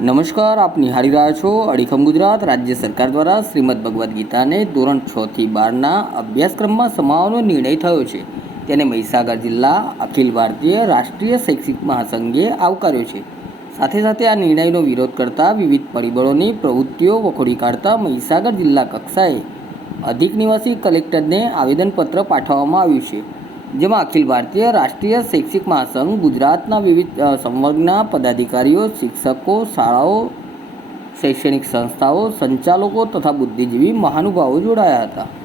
નમસ્કાર, આપ નિહાળી રહ્યા છો અડીખમ ગુજરાત. રાજ્ય સરકાર દ્વારા શ્રીમદ ભગવદ્ ગીતાને ધોરણ છ થી બારના અભ્યાસક્રમમાં સમાવવાનો નિર્ણય થયો છે. તેને મહીસાગર જિલ્લા અખિલ ભારતીય રાષ્ટ્રીય શૈક્ષિક મહાસંઘે આવકાર્યો છે. સાથે સાથે આ નિર્ણયનો વિરોધ કરતા વિવિધ પરિબળોની પ્રવૃત્તિઓ વખોડી કાઢતા મહીસાગર જિલ્લા કક્ષાએ અધિક નિવાસી કલેક્ટરને આવેદનપત્ર પાઠવવામાં આવ્યું છે. જેમાં અખિલ ભારતીય રાષ્ટ્રીય શૈક્ષિક મહાસંઘ, ગુજરાતના વિવિધ સંવર્ગના પદાધિકારીઓ, શિક્ષકો, શાળાઓ, શૈક્ષણિક સંસ્થાઓ, સંચાલકો તથા બુદ્ધિજીવી મહાનુભાવો જોડાયા હતા.